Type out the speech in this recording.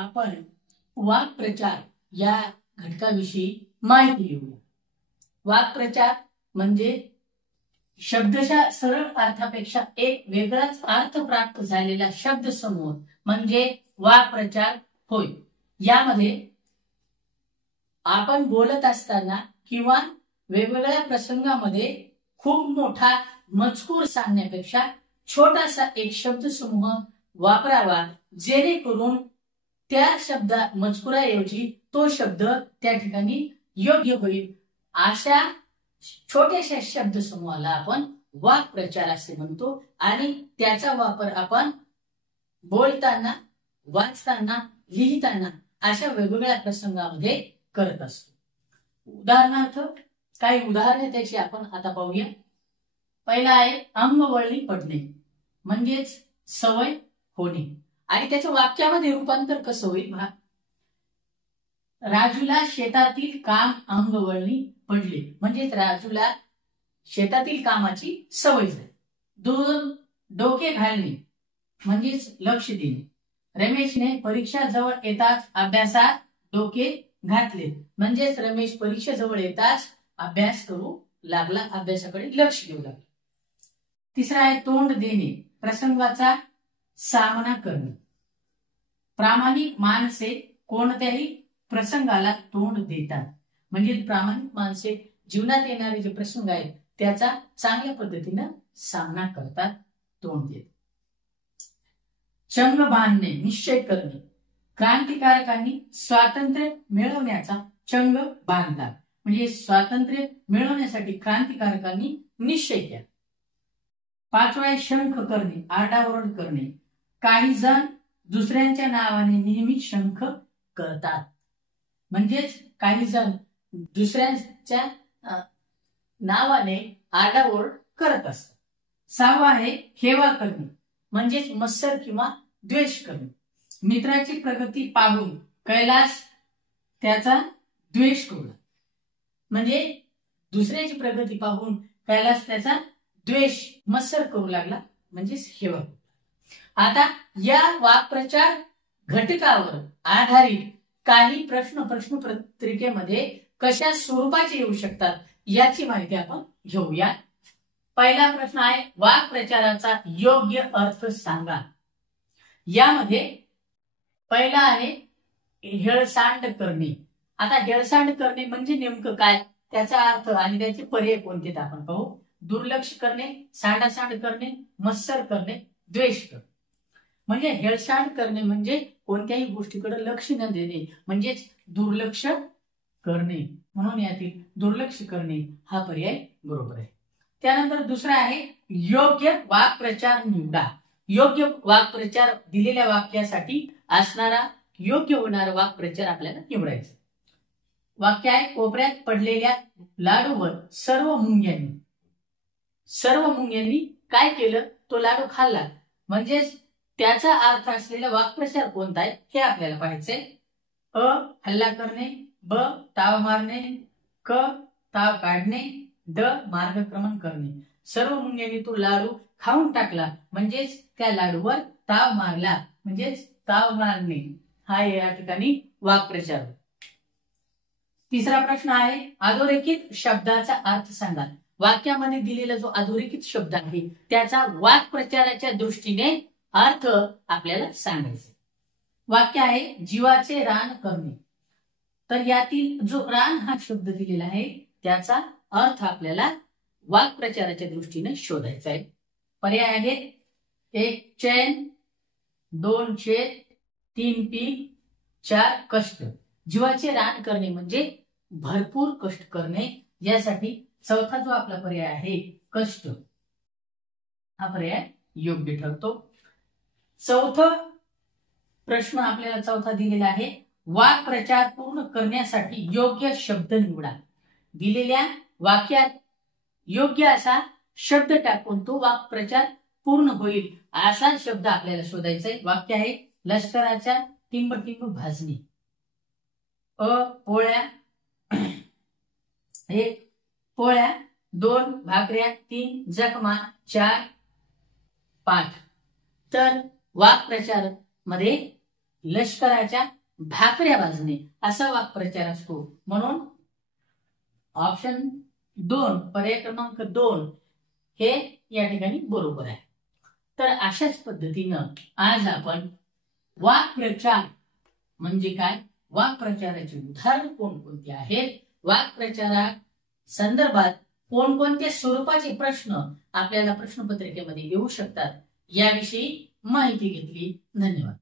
आपण वाक्प्रचार या घटकाविषयी माहिती घेऊया। वाक्प्रचार म्हणजे शब्दशः सरळ अर्थापेक्षा एक वेगळाच अर्थ प्राप्त झालेला शब्द समूह म्हणजे वाक्प्रचार होय। यामध्ये आपण बोलत असताना किंवा वेगवेगळ्या प्रसंगामध्ये खूप मोठा मजकूर सांगण्यापेक्षा छोटासा एक शब्द समूह वापरावा, जेणेकरून त्या मजकुराऐवजी तो शब्द त्या ठिकाणी योग्य होईल। अशा छोट्याशा शब्द समूहाला आपण वाक्प्रचार असे म्हणतो आणि त्याचा वापर आपण बोलताना, वाचताना, लिहिताना अशा वेगवेगळ्या प्रसंगामध्ये करत असतो। उदाहरणार्थ काही उदाहरणे त्याची आपण आता पाहूया। पहिला आहे अंगवळणी पडणे म्हणजेच सवय होणे आणि त्याच्या वाक्यामध्ये रूपांतर कसं होईल पहा। राजूला शेतातील काम अंगवळणी पडले म्हणजेच राजूला शेतातील कामाची सवय झाली। दोन डोके घालणे म्हणजेच लक्ष देणे। रमेशने परीक्षा जवळ येताच अभ्यासात डोके घातले म्हणजेच रमेश परीक्षा जवळ येताच अभ्यास करू लागला, अभ्यासाकडे लक्ष देऊ लागला। तिसरा आहे तोंड देणे, प्रसंगाचा सामना करणे। प्रामाणिक माणसे कोणत्याही प्रसंगाला तोंड देतात म्हणजे प्रामाणिक माणसे जीवनात येणारे जे प्रसंग आहेत त्याचा चांगल्या पद्धतीने सामना करतात, तोंड देतात। चंग बांधणे, निश्चय करणे। क्रांतिकारकांनी स्वातंत्र्य मिळवण्याचा चंग बांधला म्हणजे स्वातंत्र्य मिळवण्यासाठी क्रांतिकारकांनी निश्चय केला। पाचवा आहे शंख करणे, आरडाओरड करणे। काही जण दुसऱ्यांच्या नावाने नेहमी शंख करतात म्हणजेच काही जण दुसऱ्यांच्या नावाने आरडाओरड करत असतात। सहावा आहे हेवा करणे म्हणजेच मत्सर किंवा द्वेष करणे। मित्राची प्रगती पाहून कैलास त्याचा द्वेष करू लागला म्हणजे दुसऱ्याची प्रगती पाहून कैलास त्याचा द्वेष मत्सर करू लागला म्हणजेच हेवा। आता या वाक्प्रचार घटकावर आधारित काही प्रश्न पत्रिकेमध्ये कशा स्वरूपाचे येऊ शकतात याची माहिती आपण घेऊया। पहिला प्रश्न आहे वाक्प्रचाराचा योग्य अर्थ सांगा। यामध्ये पहिला आहे हेळसांड करणे। आता हेळसांड करणे म्हणजे नेमकं काय, त्याचा अर्थ आणि त्याचे पर्याय कोणते ते आपण पाहू। दुर्लक्ष करणे, सांडासांड करणे, मत्सर करणे, द्वेष करणे। म्हणजे हेळसांड करणे म्हणजे कोणत्याही गोष्टीकडे लक्ष न देणे म्हणजेच दुर्लक्ष करणे, म्हणून यातील दुर्लक्ष करणे हा पर्याय बरोबर आहे। त्यानंतर दुसरा आहे योग्य वाक्प्रचार निवडा। योग्य वाक्प्रचार दिलेल्या वाक्यासाठी असणारा योग्य होणारा वाक्प्रचार आपल्याला निवडायचा। वाक्य आहे कोपऱ्यात पडलेल्या लाडूवर सर्व मुंग्यांनी काय केलं, तो लाडू खाल्ला म्हणजेच त्याचा अर्थ असलेला वाक्प्रचार कोणता आहे हे आपल्याला पाहायचंय। अ हल्ला करणे, ब ताव मारणे, क ताव काढणे, ड मार्गक्रमण करणे। सर्व मुंग्यांनी तो लाडू खाऊन टाकला म्हणजेच त्या लाडूवर ताव मारला म्हणजेच ताव मारणे हा या ठिकाणी वाक्प्रचार। तिसरा प्रश्न आहे अधोरेखित शब्दाचा अर्थ सांगा। वाक्यामध्ये दिलेला जो अधोरेखित शब्द आहे त्याचा वाक्प्रचाराच्या दृष्टीने अर्थ आपल्याला सांगायचा। वाक्य आहे जीवाचे रान करणे। तर यातील जो रान हा शब्द दिलेला आहे त्याचा अर्थ आपल्याला वाक्प्रचाराच्या दृष्टीने शोधायचा आहे। पर्याय आहेत 1 चैन, 2 शेत, 3 पीक, 4 कष्ट। जीवाचे रान करणे म्हणजे भरपूर कष्ट करणे, यासाठी चौथा जो आपला पर्याय आहे कष्ट हा पर्याय योग्य ठरतो। चौथा प्रश्न आपल्याला चौथा दिलेला आहे वाक्प्रचार पूर्ण करण्यासाठी योग्य शब्द निवडा। दिलेल्या वाक्यात योग्य असा शब्द टाकून तो वाक्प्रचार पूर्ण होईल असा शब्द आपल्याला शोधायचा आहे। वाक्य आहे लष्कराच्या टिंब भाजणे। अ पोळ्या, 1 पोळ्या, 2 भाकऱ्या, 3 जखमा, 4 पाठ। तर वाक्प्रचार मध्ये लष्कराच्या भाकऱ्या भाजणे असा वाक्प्रचार असतो. म्हणून ऑप्शन 2 पर्याय क्रमांक 2 हे या ठिकाणी बरोबर आहे. तर अशाच पद्धतीनं आज आपण वाक्प्रचार म्हणजे काय, वाक्प्रचाराची उदाहरण कोणकोणती आहेत, वाक्प्रचारा संदर्भात कोणकोणत्या स्वरूपाचे प्रश्न आपल्याला प्रश्नपत्रिकेमध्ये येऊ शकतात याविषयी माहिती घेतली. धन्यवाद.